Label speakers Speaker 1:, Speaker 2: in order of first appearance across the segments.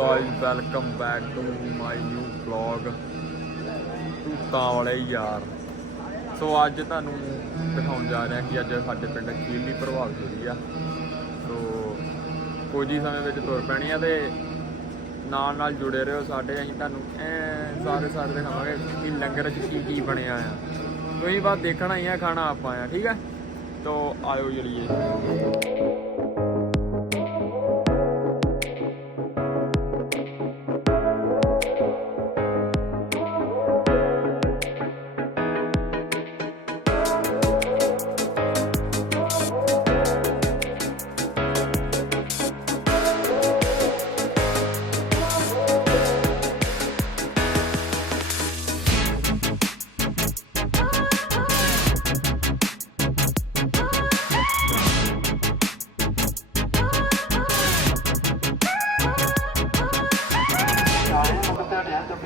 Speaker 1: Guys welcome back to my new vlog ਤੂਤਾਂ ਵਾਲੇ ਯਾਰ। ਸੋ ਅੱਜ ਤੁਹਾਨੂੰ ਦਿਖਾਉਣ ਜਾ ਰਿਹਾ ਕਿ ਅੱਜ ਸਾਡੇ ਪਿੰਡ ਖੀਲੀ ਪ੍ਰਭਾਵ ਹੋਈ ਆ ਸੋ ਕੁਝ ਹੀ ਸਮੇਂ ਵਿੱਚ ਤੁਰ ਪੈਣੀ ਆ ਤੇ ਨਾਲ ਨਾਲ ਜੁੜੇ ਰਹੋ ਸਾਡੇ। ਅਸੀਂ ਤੁਹਾਨੂੰ ਐ ਸਾਰੇ ਸਾਰੇ ਦਿਖਾਵਾਂਗੇ ਕਿ ਲੰਗਰ 'ਚ ਕੀ ਕੀ ਬਣਿਆ ਆ। ਤੁਸੀਂ ਬਸ ਦੇਖਣਾ ਹੀ ਆ ਖਾਣਾ ਆਪਾਂ ਆ, ਠੀਕ ਹੈ ਤੋ ਆਇਓ ਜਲੀਏ।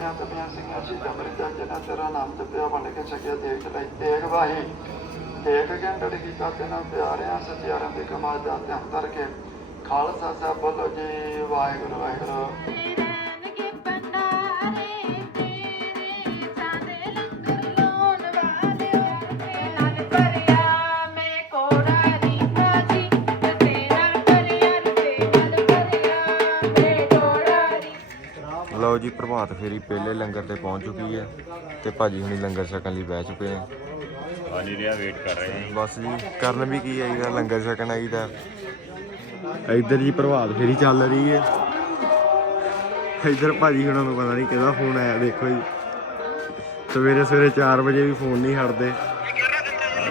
Speaker 2: ਧੜਿਆਂ ਜਪਿਆਂ ਸਿੰਘਾਂ ਜੀ ਅੰਮ੍ਰਿਤ ਜਨਾ ਤੇਰਾ ਨਾਮ ਜਪਿਆ ਬਣ ਕੇ ਛਕਿਆ ਦੇਖ ਲਈ ਦੇਖ ਵਾਹੀ ਦੇਖ ਗੰਢੜ ਕੀ ਕਾਤੇ ਨਾਲ ਪਿਆਰਿਆਂ ਸਤਿਆਰਾਂ ਦੇ ਕਮਾਲ ਦਾ ਧਿਆਨ ਧਰ ਕੇ ਖਾਲਸਾ ਸਾਹਿਬ ਬੋਲੋ ਜੀ ਵਾਹਿਗੁਰੂ ਵਾਹਿਗੁਰੂ
Speaker 1: ਲਓ ਜੀ ਪ੍ਰਭਾਤ ਫੇਰੀ ਪਹਿਲੇ ਲੰਗਰ ਤੇ ਪਹੁੰਚ ਚੁੱਕੀ ਹੈ ਤੇ ਭਾਜੀ ਹੁਣੀ ਲੰਗਰ ਛਕਣ ਲਈ ਬਹਿ ਚੁੱਕੇ ਆ।
Speaker 3: ਪਾਣੀ ਰਿਆ ਵੇਟ ਕਰ ਰਹੇ ਹਾਂ
Speaker 1: ਬਸ ਜੀ ਕਰਨ ਵੀ ਕੀ ਆਈਦਾ ਲੰਗਰ ਛਕਣ ਆਈਦਾ ਇੱਧਰ ਜੀ ਪ੍ਰਭਾਤ ਫੇਰੀ ਚੱਲ ਰਹੀ ਹੈ। ਇੱਧਰ ਭਾਜੀ ਹੁਣਾਂ ਨੂੰ ਪਤਾ ਨਹੀਂ ਕਿਹਦਾ ਫੋਨ ਆਇਆ ਦੇਖੋ ਜੀ। ਸਵੇਰੇ ਸਵੇਰੇ 4 ਵਜੇ ਵੀ ਫੋਨ ਨਹੀਂ ਹਟਦੇ।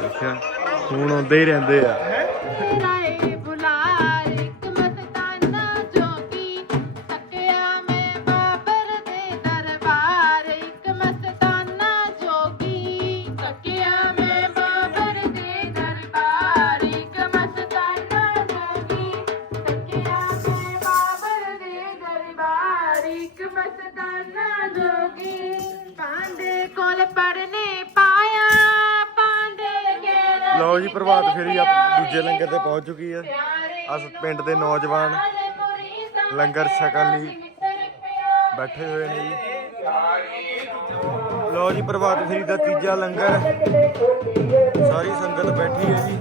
Speaker 1: ਅੱਛਾ ਫੋਨ ਆਉਂਦੇ ਹੀ ਰਹਿੰਦੇ ਆ।
Speaker 4: ਪੜਨੇ ਪਾਇਆ ਪਾਂਡੇ ਕੇ
Speaker 1: ਲਓ ਜੀ ਪ੍ਰਭਾਤ ਫੇਰੀ ਆ ਦੂਜੇ ਲੰਗਰ ਤੇ ਪਹੁੰਚ ਚੁੱਕੀ ਹੈ। ਅਸ ਪਿੰਡ ਦੇ ਨੌਜਵਾਨ ਲੰਗਰ ਛਕਣ ਲਈ ਬੈਠੇ ਹੋਏ ਨੇ ਜੀ। ਲਓ ਜੀ ਪ੍ਰਭਾਤ ਫੇਰੀ ਦਾ ਤੀਜਾ ਲੰਗਰ। ਸਾਰੀ ਸੰਗਤ ਬੈਠੀ ਹੈ ਜੀ।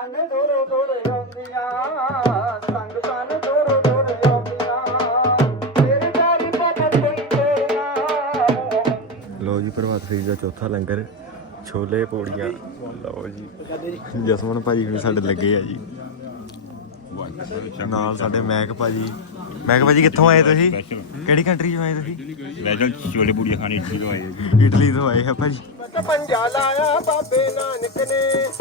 Speaker 2: ਸੰਗਤਾਂ ਨੇ ਦੂਰੋਂ ਦੂਰ ਆਉਂਦੀਆਂ ਸੰਗਤਾਂ ਨੇ ਦੂਰੋਂ ਦੂਰ ਆਉਂਦੀਆਂ। ਤੇਰੇ ਦਾਰੀ ਬਦਲ ਕੋਈ ਤੇਰਾ।
Speaker 1: ਲਓ ਜੀ ਪ੍ਰਭਾਤ ਫੇਰੀ ਦਾ ਚੌਥਾ ਲੰਗਰ ਛੋਲੇ ਪੌੜੀਆਂ। ਲਓ ਜੀ ਜਸਮਨ ਭਾਜੀ ਹੁਣ ਸਾਡੇ ਲੱਗੇ ਆ ਜੀ। ਨਾਲ ਸਾਡੇ ਮੈਕ ਭਾਜੀ। ਮੈਕ ਭਾਜੀ ਕਿੱਥੋਂ ਆਏ ਤੁਸੀਂ? ਕਿਹੜੀ ਕੰਟਰੀ ਤੋਂ ਆਏ ਤੁਸੀਂ?
Speaker 3: ਵੈਜਲ ਛੋਲੇ ਪੂੜੀਆਂ ਖਾਣੇ ਇੱਥੇ ਤੋਂ ਆਏ
Speaker 1: ਇਟਲੀ ਤੋਂ ਆਏ ਆ ਭਾਜੀ।
Speaker 2: ਪੰਜਾ ਲਾਇਆ ਬਾਬੇ ਨਾਨਕ ਨੇ।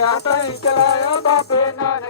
Speaker 2: ਚੱਕੀਆਂ ਤੈਂ ਚਲਾਇਆ ਬਾਬੇ ਨਾਨਕ ਨੇ ਸਰਬਤ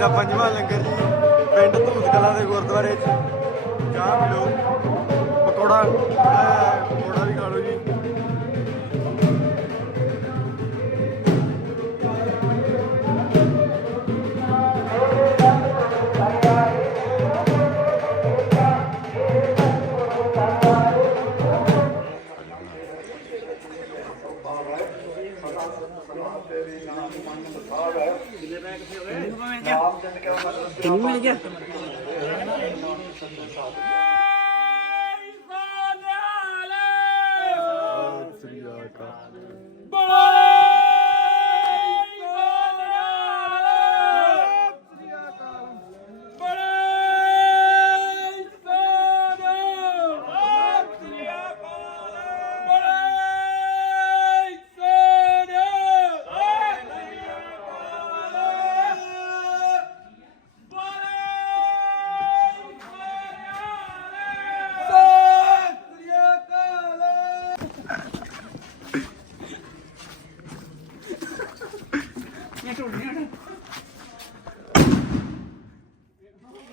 Speaker 2: ਦਾ
Speaker 1: ਪੰਜਵਾਂ ਲੰਗਰ ਜੀ ਪਿੰਡ ਧੂਤ ਕਲਾਂ ਦੇ ਗੁਰਦੁਆਰੇ 'ਚ। ਚਾਹ ਪੀ ਲਓ। ਪਕੌੜਾ ਪਕੌੜਾ ਵੀ ਖਾ ਲਓ ਜੀ। ਸ੍ਰੀ ਅਕਾਲ।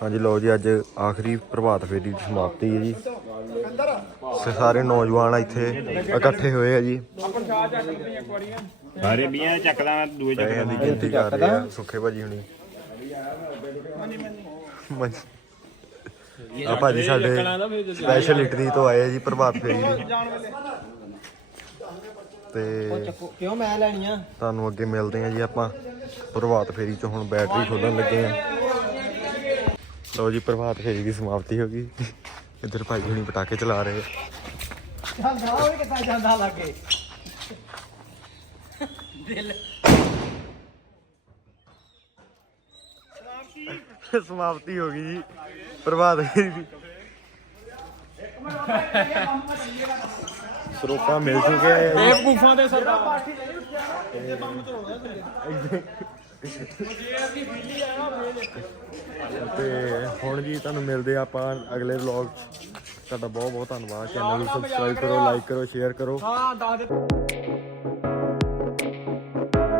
Speaker 1: ਹਾਂਜੀ ਲਓ ਜੀ ਅੱਜ ਆਖਰੀ ਪ੍ਰਭਾਤ ਫੇਰੀ ਦੀ ਸਮਾਪਤੀ ਹੈ ਜੀ। ਸਾਰੇ ਨੌਜਵਾਨ ਇੱਥੇ ਇਕੱਠੇ ਹੋਏ ਆ ਜੀ।
Speaker 3: ਸਾਰੇ ਬੀਆਂ ਚੱਕਦਾ ਮੈਂ ਦੂਏ
Speaker 1: ਪੈਸਿਆਂ ਦੀ
Speaker 3: ਚੱਕਦਾ
Speaker 1: ਗਿਣਤੀ ਕਰ ਰਹੇ ਆ ਸੁੱਖੇ ਭਾਜੀ ਹੁਣੀ। ਆ ਭਾਜੀ ਸਾਡੇ ਸਪੈਸ਼ਲ ਇਟਲੀ ਤੋਂ ਆਏ ਆ ਜੀ ਪ੍ਰਭਾਤ ਫੇਰੀ ਦੀ। ਤੇ
Speaker 2: ਕਿਉਂ ਮੈਂ ਲੈਣੀ ਆ?
Speaker 1: ਤੁਹਾਨੂੰ ਅੱਗੇ ਮਿਲਦੇ ਆ ਜੀ ਆਪਾਂ। ਪ੍ਰਭਾਤ ਫੇਰੀ ਚ ਹੁਣ ਬੈਟਰੀ ਖੋਲਣ ਲੱਗੇ ਆ। ਲਓ ਜੀ ਪ੍ਰਭਾਤ ਫੇਰੀ ਦੀ ਸਮਾਪਤੀ ਹੋ ਗਈ। ਇੱਧਰ ਭਾਈ ਹੁਣੀ ਪਟਾਕੇ ਚਲਾ ਰਹੇ ਆ।
Speaker 2: ਜਾਂਦਾ ਉਹ ਵੀ ਕਿੱਦਾਂ ਜਾਂਦਾ ਲੱਗੇ।
Speaker 1: ਸਮਾਪਤੀ ਹੋ ਗਈ ਜੀ ਪ੍ਰਭਾਤ ਫੇਰੀ ਦੀ। ਸਰੋਪਾ ਮਿਲ ਚੁੱਕਿਆ। ਹੈ
Speaker 2: ਇਹ ਗੁਫਾ ਦੇ ਸਰਦਾਰ।
Speaker 1: ਤੇ ਹੁਣ ਜੀ ਤੁਹਾਨੂੰ ਮਿਲਦੇ ਆਪਾਂ ਅਗਲੇ ਵਲੌਗ 'ਚ। ਤੁਹਾਡਾ ਬਹੁਤ ਬਹੁਤ ਧੰਨਵਾਦ। ਚੈਨਲ ਨੂੰ ਸਬਸਕ੍ਰਾਈਬ ਕਰੋ ਲਾਈਕ ਕਰੋ ਸ਼ੇਅਰ ਕਰੋ।
Speaker 2: ਹਾਂ, ਦੱਸ ਦੇ।